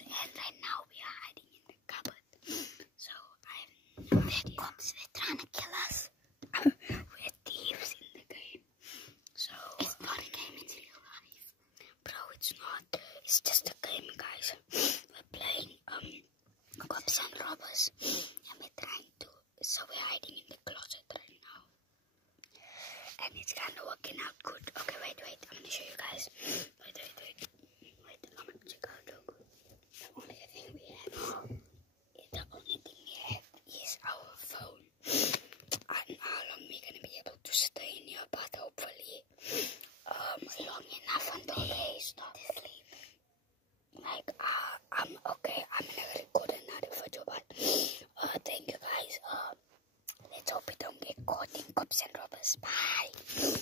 and right now we are hiding in the cupboard. So I have no idea. Cops, they're trying to kill us. We're thieves in the game. So it's not a game in real life. Bro, it's not. It's just a game, guys. We're playing cops and robbers. And we're trying to, so we're hiding in the closet right now. And it's kind of working out good. Okay, wait. I'm gonna show you guys. Wait. I'm gonna check out the only thing we have. The only thing we have is our phone. And how long we're gonna be able to stay in here, but hopefully long enough until they start to sleep. Like I'm okay. I'm gonna record another video, but thank you guys. Let's hope we don't get caught in cops and robbers. Bye.